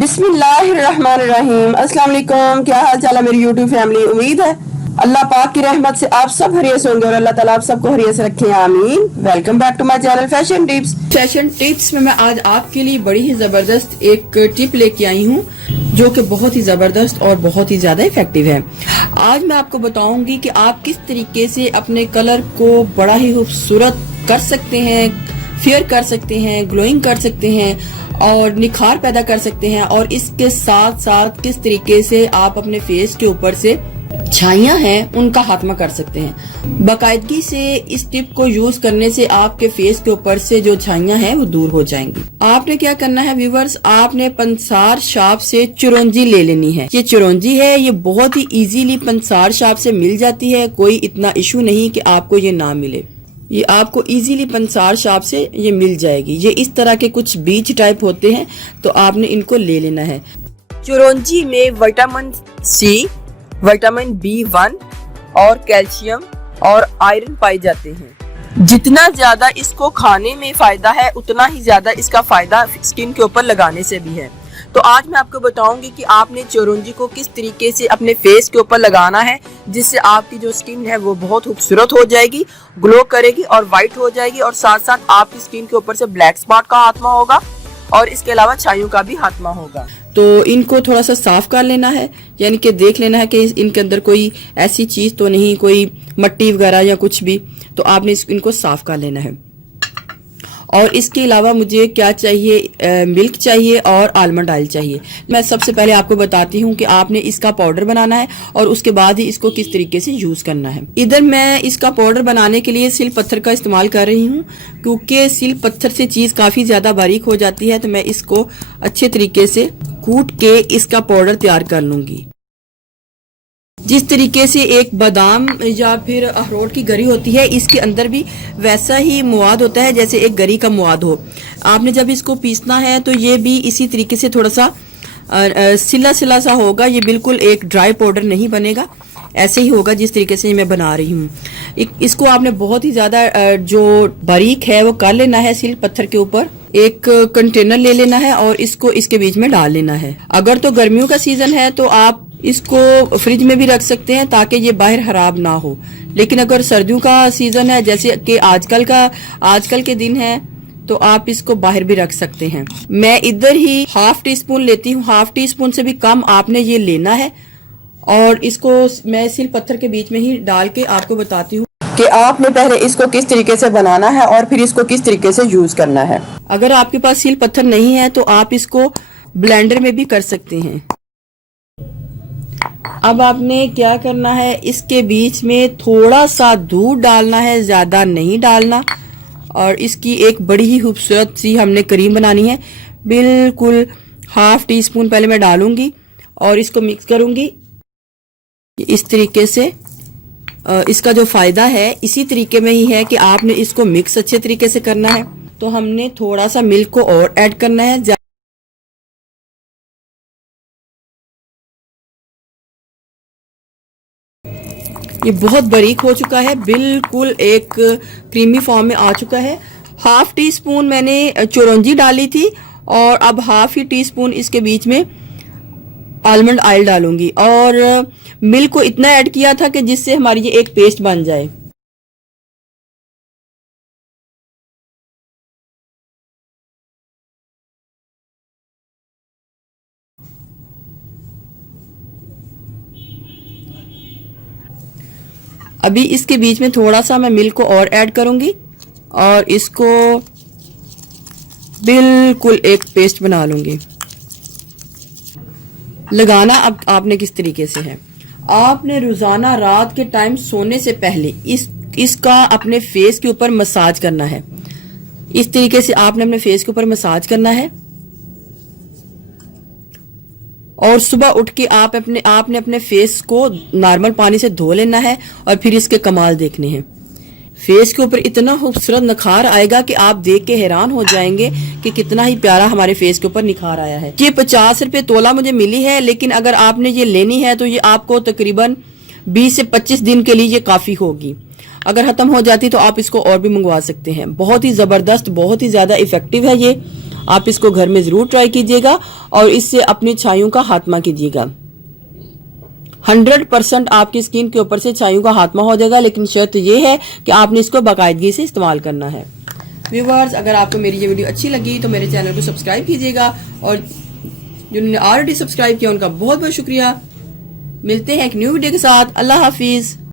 बिस्मिल्लाहिर्रहमानिर्रहीम। अस्सलाम वालेकुम। क्या हाल चाल है मेरी यूट्यूब फैमिली। उम्मीद है अल्लाह पाक की रहमत से आप सब हरियत होंगे और अल्लाह ताला आप सबको हरियत से रखे, आमीन। Welcome back to my channel fashion tips. Fashion tips में मैं आज आपके लिए बड़ी ही जबरदस्त एक टिप लेके आई हूँ जो कि बहुत ही जबरदस्त और बहुत ही ज्यादा इफेक्टिव है। आज मैं आपको बताऊंगी कि आप किस तरीके से अपने कलर को बड़ा ही खूबसूरत कर सकते हैं, फेयर कर सकते हैं, ग्लोइंग कर सकते हैं और निखार पैदा कर सकते हैं, और इसके साथ साथ किस तरीके से आप अपने फेस के ऊपर से छाइयां हैं उनका खात्मा कर सकते हैं। बाकायदगी से इस टिप को यूज करने से आपके फेस के ऊपर से जो छाइयां हैं वो दूर हो जाएंगी। आपने क्या करना है व्यूवर्स, आपने पंसार शॉप से चिरौंजी ले लेनी है। ये चिरौंजी है, ये बहुत ही इजीली पंसार शॉप से मिल जाती है, कोई इतना इशू नहीं कि आपको ये ना मिले। ये आपको इजीली पंसार शॉप से ये मिल जाएगी। ये इस तरह के कुछ बीज टाइप होते हैं, तो आपने इनको ले लेना है। चिरौंजी में विटामिन सी, विटामिन B1 और कैल्शियम और आयरन पाए जाते हैं। जितना ज्यादा इसको खाने में फायदा है उतना ही ज्यादा इसका फायदा स्किन के ऊपर लगाने से भी है। तो आज मैं आपको बताऊंगी कि आपने चिरौंजी को किस तरीके से अपने फेस के ऊपर लगाना है, जिससे आपकी जो स्किन है वो बहुत खूबसूरत हो जाएगी, ग्लो करेगी और वाइट हो जाएगी, और साथ साथ आपकी स्किन के ऊपर से ब्लैक स्पॉट का खात्मा होगा और इसके अलावा छाइयों का भी खात्मा होगा। तो इनको थोड़ा सा साफ कर लेना है, यानी कि देख लेना है कि इनके अंदर कोई ऐसी चीज तो नहीं, कोई मट्टी वगैरह या कुछ भी, तो आपने इनको साफ कर लेना है। और इसके अलावा मुझे क्या चाहिए, मिल्क चाहिए और आलमंड ऑयल चाहिए। मैं सबसे पहले आपको बताती हूँ कि आपने इसका पाउडर बनाना है और उसके बाद ही इसको किस तरीके से यूज करना है। इधर मैं इसका पाउडर बनाने के लिए सिल पत्थर का इस्तेमाल कर रही हूँ, क्योंकि सिल पत्थर से चीज काफी ज्यादा बारीक हो जाती है, तो मैं इसको अच्छे तरीके से कूट के इसका पाउडर तैयार कर लूंगी। जिस तरीके से एक बादाम या फिर अखरोट की गरी होती है, इसके अंदर भी वैसा ही मुआद होता है जैसे एक गरी का मुआद हो। आपने जब इसको पीसना है तो ये भी इसी तरीके से थोड़ा सा सिला सिला सा होगा, ये बिल्कुल एक ड्राई पाउडर नहीं बनेगा, ऐसे ही होगा जिस तरीके से मैं बना रही हूँ। इसको आपने बहुत ही ज्यादा जो बारीक है वो कर लेना है। सिल पत्थर के ऊपर एक कंटेनर ले लेना है और इसको इसके बीच में डाल लेना है। अगर तो गर्मियों का सीजन है तो आप इसको फ्रिज में भी रख सकते हैं ताकि ये बाहर खराब ना हो, लेकिन अगर सर्दियों का सीजन है जैसे कि आजकल के दिन है, तो आप इसको बाहर भी रख सकते हैं। मैं इधर ही हाफ टी स्पून लेती हूँ, हाफ टी स्पून से भी कम आपने ये लेना है, और इसको मैं सिल पत्थर के बीच में ही डाल के आपको बताती हूँ कि आपने पहले इसको किस तरीके से बनाना है और फिर इसको किस तरीके से यूज करना है। अगर आपके पास सिल पत्थर नहीं है तो आप इसको ब्लेंडर में भी कर सकते हैं। अब आपने क्या करना है, इसके बीच में थोड़ा सा दूध डालना है, ज्यादा नहीं डालना, और इसकी एक बड़ी ही खूबसूरत सी हमने क्रीम बनानी है। बिल्कुल हाफ टी स्पून पहले मैं डालूंगी और इसको मिक्स करूंगी इस तरीके से। इसका जो फायदा है इसी तरीके में ही है कि आपने इसको मिक्स अच्छे तरीके से करना है। तो हमने थोड़ा सा मिल्क को और ऐड करना है। ये बहुत बारीक हो चुका है, बिल्कुल एक क्रीमी फॉर्म में आ चुका है। हाफ टी स्पून मैंने चिरौंजी डाली थी और अब हाफ ही टी स्पून इसके बीच में आलमंड ऑयल डालूंगी, और मिल्क को इतना ऐड किया था कि जिससे हमारी ये एक पेस्ट बन जाए। अभी इसके बीच में थोड़ा सा मैं मिल्क को और ऐड करूंगी और इसको बिल्कुल एक पेस्ट बना लूंगी। लगाना अब आपने किस तरीके से है, आपने रोजाना रात के टाइम सोने से पहले इसका अपने फेस के ऊपर मसाज करना है। इस तरीके से आपने अपने फेस के ऊपर मसाज करना है, और सुबह उठ के आपने अपने फेस को नॉर्मल पानी से धो लेना है, और फिर इसके कमाल देखने हैं। फेस के ऊपर इतना खूबसूरत निखार आएगा कि आप देख के हैरान हो जाएंगे कि कितना ही प्यारा हमारे फेस के ऊपर निखार आया है। ये 50 रुपए तोला मुझे मिली है, लेकिन अगर आपने ये लेनी है तो ये आपको तकरीबन 20 से 25 दिन के लिए ये काफी होगी। अगर खत्म हो जाती तो आप इसको और भी मंगवा सकते हैं। बहुत ही जबरदस्त, बहुत ही ज्यादा इफेक्टिव है ये, आप इसको घर में जरूर ट्राई कीजिएगा और इससे अपनी छाइयों का खात्मा कीजिएगा। 100% आपकी स्किन के ऊपर से छाइयों का खात्मा हो जाएगा, लेकिन शर्त यह है कि आपने इसको बाकायदगी से इस्तेमाल करना है। व्यूअर्स, अगर आपको मेरी ये वीडियो अच्छी लगी तो मेरे चैनल को सब्सक्राइब कीजिएगा, और जिन्होंने ऑलरेडी सब्सक्राइब किया उनका बहुत बहुत शुक्रिया। मिलते हैं एक न्यू वीडियो के साथ। अल्लाह हाफिज।